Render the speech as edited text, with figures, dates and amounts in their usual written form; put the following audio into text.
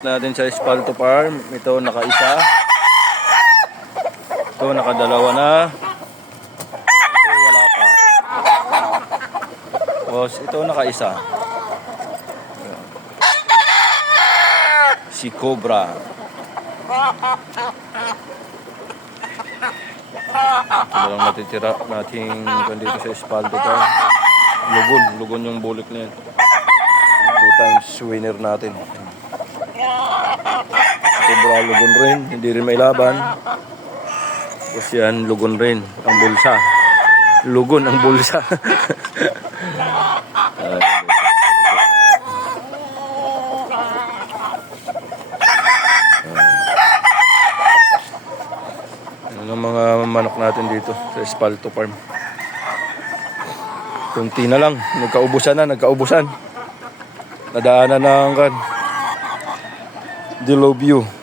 Natin sa Espalto Farm. Ito nakaisa. Ito nakadalawa na. Ito wala pa. Tapos ito nakaisa. Si Cobra. Ito lang natitira nating dito sa Espalto Farm. Lugon yung bulik na yan. 2 times winner natin. Cobra lugon rin, hindi rin may laban. Tapos yan, lugon rin ang bulsa. Lugon ang bulsa. Yan ang mga manok natin dito sa Espalto Farm. Kunti na lang, nagkaubusan. Nadaanan ng Dilobio.